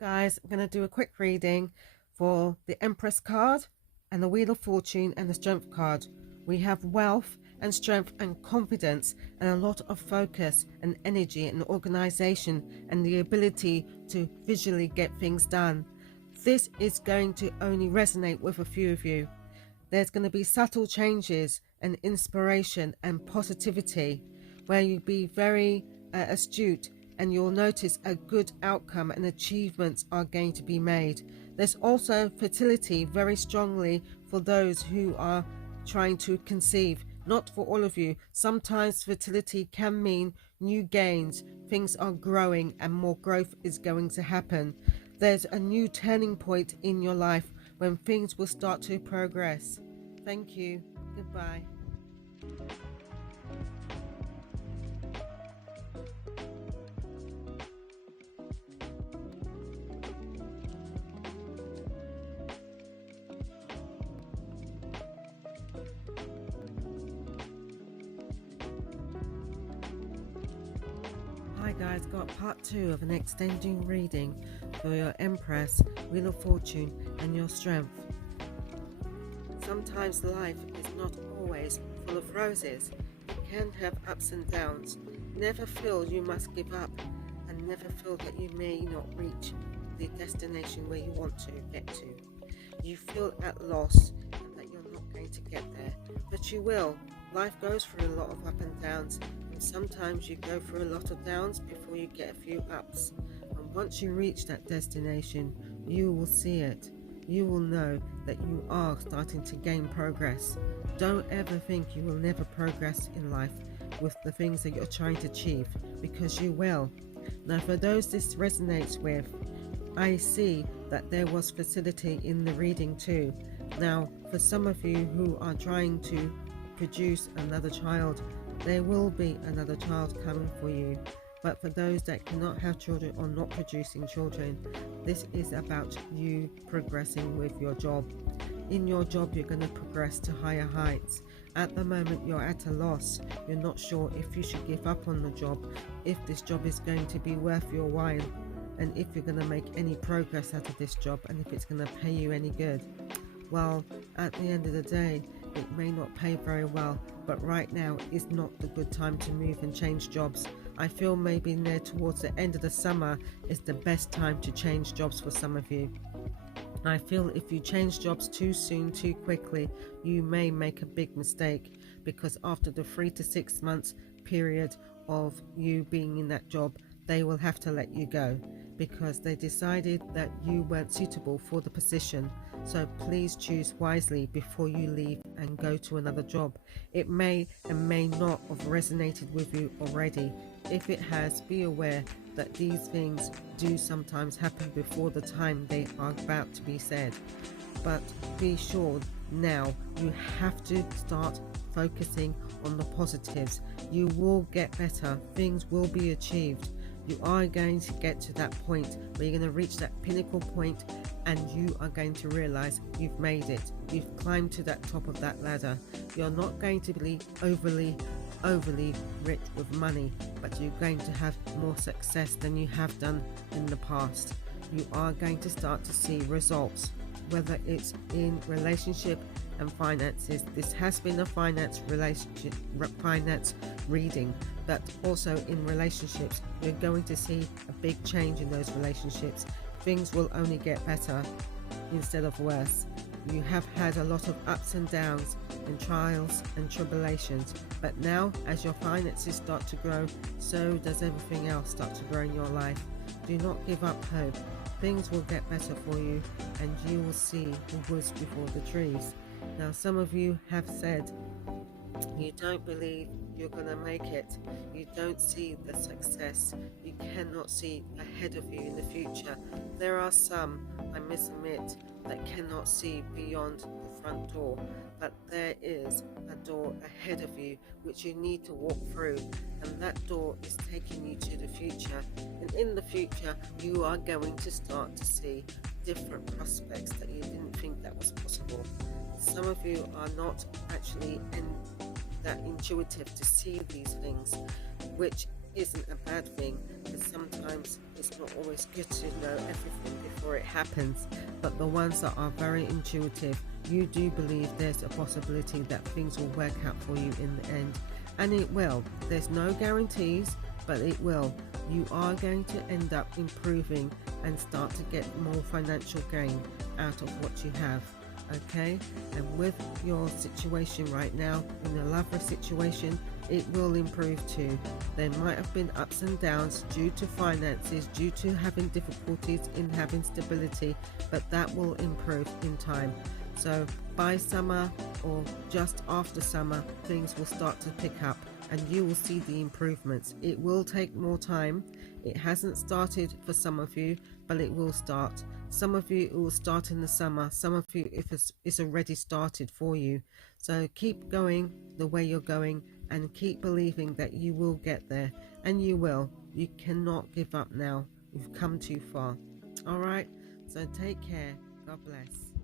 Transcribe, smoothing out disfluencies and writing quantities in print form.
Guys, I'm going to do a quick reading for the Empress card and the Wheel of Fortune and the Strength card. We have wealth and strength and confidence and a lot of focus and energy and organization and the ability to visually get things done. This is going to only resonate with a few of you. There's going to be subtle changes and inspiration and positivity where you be very astute, and you'll notice a good outcome and achievements are going to be made. There's also fertility very strongly for those who are trying to conceive. Not for all of you. Sometimes fertility can mean new gains, things are growing and more growth is going to happen. There's a new turning point in your life when things will start to progress. Thank you. Goodbye. Hi guys, got part 2 of an extending reading for your Empress, Wheel of Fortune and your Strength. Sometimes life is not always full of roses. It can have ups and downs. Never feel you must give up, and never feel that you may not reach the destination where you want to get to. You feel at loss and that you're not going to get there, but you will. Life goes through a lot of up and downs, and sometimes you go through a lot of downs before you get a few ups. And once you reach that destination, you will see it. You will know that you are starting to gain progress. Don't ever think you will never progress in life with the things that you're trying to achieve, because you will. Now, for those this resonates with, I see that there was facility in the reading too. Now, for some of you who are trying to produce another child, there will be another child coming for you. But for those that cannot have children or not producing children, this is about you progressing with your job. In your job, you're going to progress to higher heights. At the moment, you're at a loss. You're not sure if you should give up on the job, if this job is going to be worth your while, and if you're going to make any progress out of this job, and if it's going to pay you any good. Well, at the end of the day, it may not pay very well, but right now is not the good time to move and change jobs. I feel maybe near towards the end of the summer is the best time to change jobs for some of you. I feel if you change jobs too soon, too quickly, you may make a big mistake, because after the 3 to 6 months period of you being in that job, they will have to let you go because they decided that you weren't suitable for the position. So please choose wisely before you leave and go to another job. It may and may not have resonated with you already. If it has, be aware that these things do sometimes happen before the time they are about to be said. But be sure now you have to start focusing on the positives. You will get better. Things will be achieved. You are going to get to that point where you're going to reach that pinnacle point, and you are going to realize you've made it. You've climbed to that top of that ladder. You're not going to be overly rich with money, but you're going to have more success than you have done in the past. You are going to start to see results, whether it's in relationship and finances. This has been a finance reading, but also in relationships, you're going to see a big change in those relationships. Things will only get better instead of worse. You have had a lot of ups and downs and trials and tribulations, but now as your finances start to grow, so does everything else start to grow in your life. Do not give up hope. Things will get better for you, and you will see the woods before the trees. Now, some of you have said you don't believe you're going to make it. You don't see the success. You cannot see ahead of you in the future. There are some, I must admit, that cannot see beyond the front door, but there is a door ahead of you which you need to walk through, and that door is taking you to the future. And in the future, you are going to start to see different prospects that you didn't think that was possible. Some of you are not actually that intuitive to see these things, which isn't a bad thing, because sometimes it's not always good to know everything before it happens. But the ones that are very intuitive, you do believe there's a possibility that things will work out for you in the end. And it will. There's no guarantees, but it will. You are going to end up improving and start to get more financial gain out of what you have. Okay, and with your situation right now, in a lovely situation, it will improve too. There might have been ups and downs due to finances, due to having difficulties in having stability, but that will improve in time. So by summer or just after summer, things will start to pick up and you will see the improvements. It will take more time. It hasn't started for some of you, but it will start. Some of you, it will start in the summer. Some of you, if it's already started for you. So keep going the way you're going and keep believing that you will get there, and you will. You cannot give up now. You've come too far. All right, so take care. God bless.